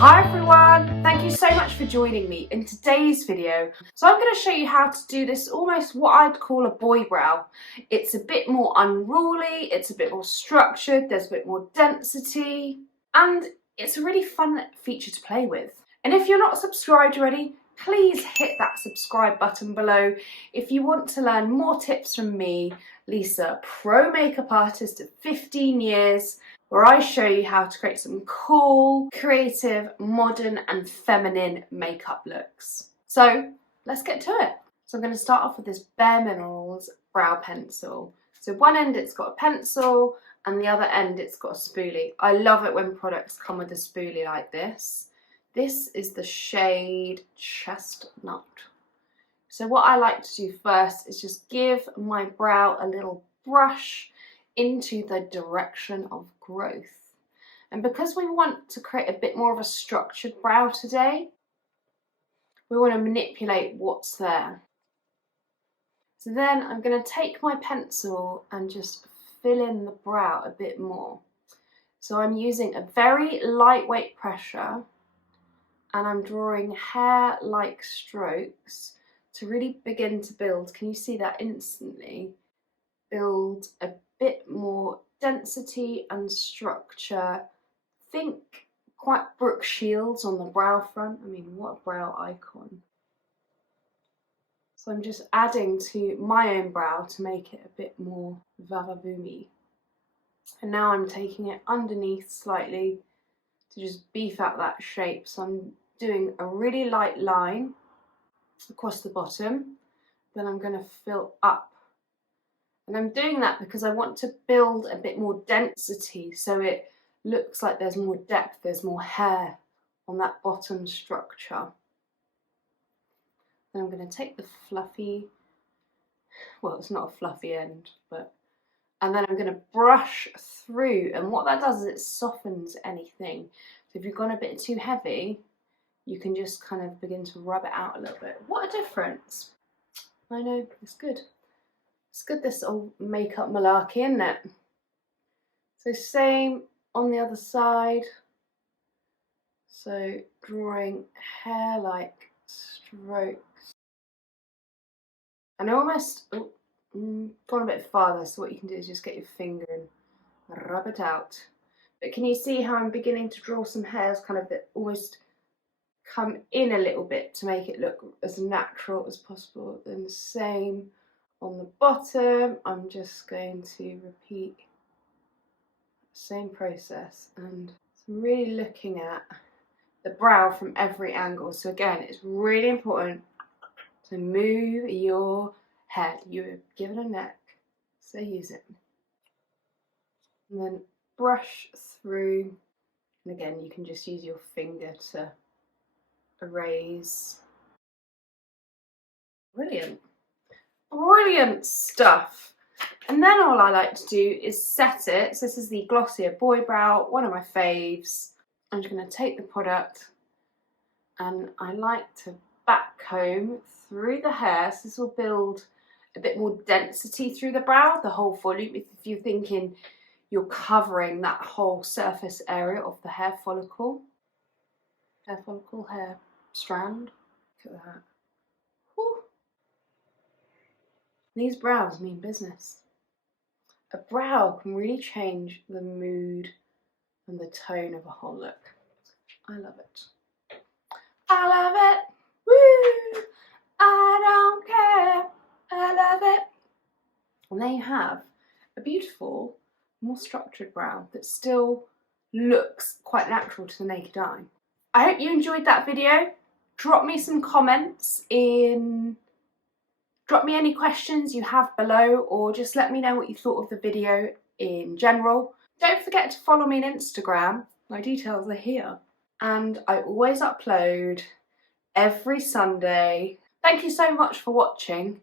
Hi everyone, thank you so much for joining me in today's video. So I'm going to show you how to do this almost what I'd call a boy brow. It's a bit more unruly, it's a bit more structured, there's a bit more density, and it's a really fun feature to play with. And if you're not subscribed already, please hit that subscribe button below if you want to learn more tips from me, Lisa, pro makeup artist of 15 years, where I show you how to create some cool, creative, modern and feminine makeup looks. So let's get to it. So I'm going to start off with this Bareminerals brow pencil. So one end it's got a pencil and the other end it's got a spoolie. I love it when products come with a spoolie like this. This is the shade Chestnut. So what I like to do first is just give my brow a little brush into the direction of growth. And because we want to create a bit more of a structured brow today, we want to manipulate what's there. So then I'm going to take my pencil and just fill in the brow a bit more. So I'm using a very lightweight pressure and I'm drawing hair-like strokes to really begin to build. Can you see that instantly? Build a bit more density and structure. Think quite Brooke Shields on the brow front. I mean, what a brow icon. So I'm just adding to my own brow to make it a bit more vavavoom-y. And now I'm taking it underneath slightly to just beef out that shape. So I'm doing a really light line across the bottom. Then I'm going to fill up. And I'm doing that because I want to build a bit more density so it looks like there's more depth, there's more hair on that bottom structure. Then I'm going to take the fluffy, well, it's not a fluffy end, and then I'm going to brush through, and what that does is it softens anything. So if you've gone a bit too heavy, you can just kind of begin to rub it out a little bit. What a difference. I know, it's good. It's good, this old makeup malarkey, isn't it? So same on the other side. So drawing hair-like strokes. And I almost gone a bit farther, so what you can do is just get your finger and rub it out. But can you see how I'm beginning to draw some hairs kind of that almost come in a little bit to make it look as natural as possible? Then the same on the bottom. I'm just going to repeat the same process, and I'm really looking at the brow from every angle. So again, it's really important to move your head. You're given a neck, so use it. And then brush through, and again you can just use your finger to erase. Brilliant. Brilliant stuff. And then all I like to do is set it. So this is the Glossier Boy Brow, one of my faves. I'm just going to take the product and I like to back comb through the hair. So this will build a bit more density through the brow, the whole volume. If you're thinking you're covering that whole surface area of the hair follicle, hair strand. Look at that. Whew. These brows mean business. A brow can really change the mood and the tone of a whole look. I love it. I love it. Woo! I don't care. I love it. And there you have a beautiful, more structured brow that still looks quite natural to the naked eye. I hope you enjoyed that video. Drop me some comments drop me any questions you have below, or just let me know what you thought of the video in general. Don't forget to follow me on Instagram. My details are here. And I always upload every Sunday. Thank you so much for watching.